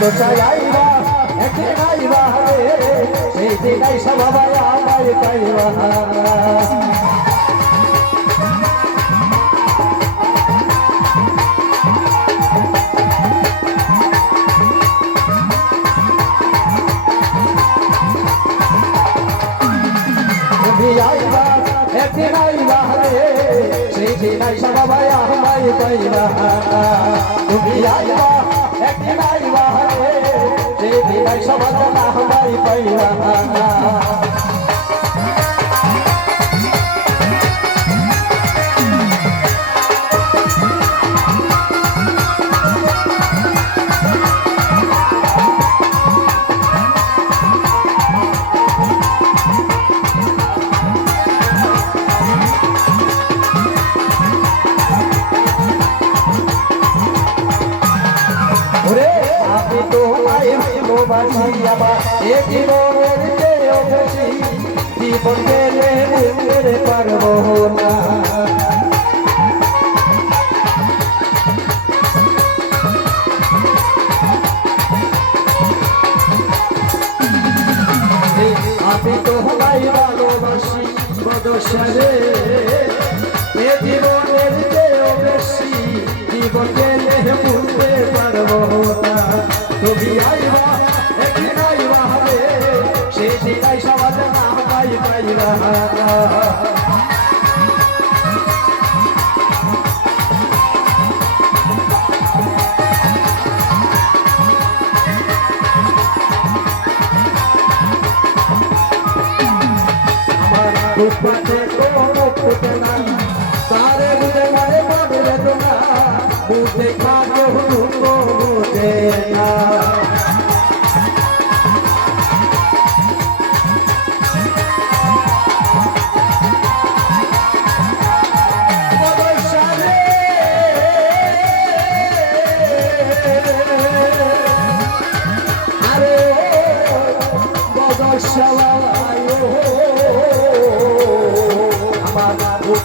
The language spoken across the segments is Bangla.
বদশায় আইবা একদিন আইবা রে সেই দিন আইসা বাবা আমায় পাইবা আইবা একদিন আইবা রে সেই দিন আইসা বাবা আমায় পাইবা তুমি আইবা একদিন আইবা রে সেই দিন আইসা বাবা আমায় পাইবা ভালোবাসি আমার এ জীবনের চেয়েও বেশি জীবন গেলে ভুলতে পারবো না আমি তোমায় ভালোবাসি বদশারে এ জীবনের চেয়েও বেশি জীবন গেলে ভুলতে পারবো না তুমি আইবা একদিন আইবা রে সেই দিনাই সমাজ না পাইবা আমার দুঃখে কোনো ফুটে না তারে বুঝে মানে পাবে না বুঝে খাবো বুঝে না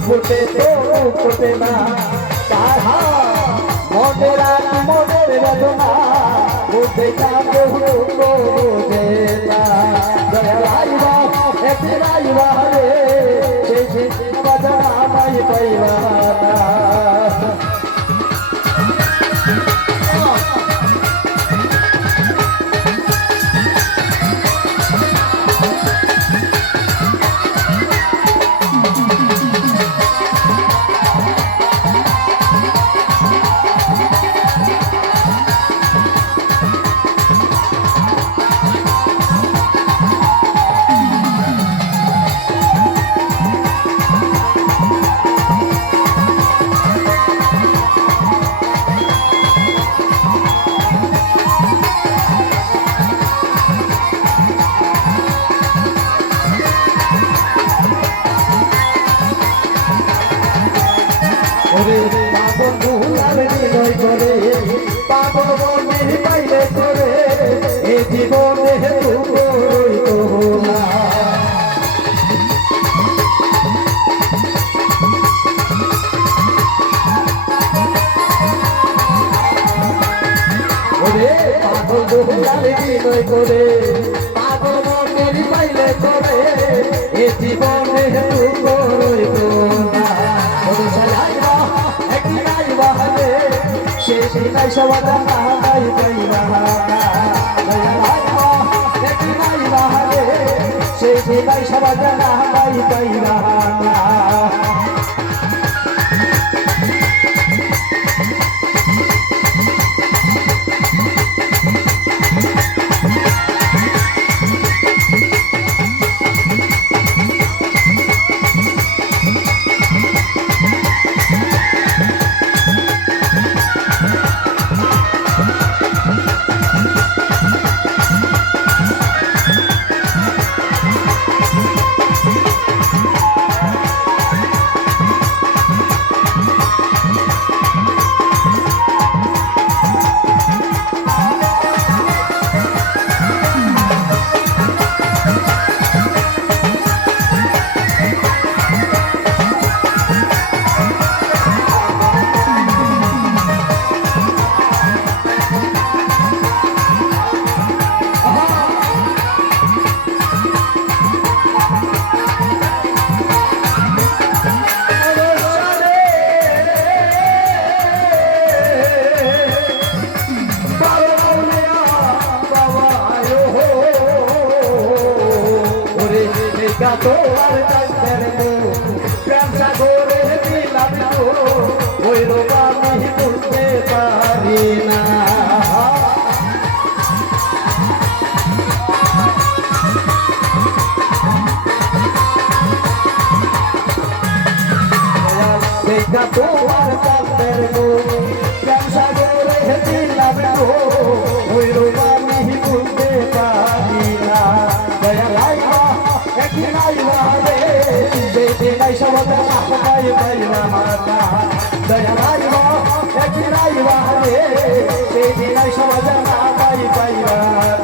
ফুটে তো ফুটে না তাহা মনের মনের বেদনা বুঝে যাবে বুঝে না আইবা একদিন আইবা রে সেই বাজার আমায় পাইবা পাগল ভুলার বিনয় করে পাগল মনের পাইলে করে এ জীবনে পাগল ভুলার বিনয় করে পাগল মনের পাইলে করে এ জীবনে নাই সবাদা নাই পাইবা একদিন আইবা রে সেই নাই সবাদা নাই পাইবা আমি ভুলতে পারি না দেখা তোমার কান্দের গো কেন সাগরে দিলাম গো ওই রূপ আমি ভুলতে পারি না দয়া লাইবা একদিন আইবা রে যেদিন আইসা বলে পাই পাইবা মাতা দয়া লাইবা একদিন আইবা রে যেদিন আইসা বলে পাই পাইবা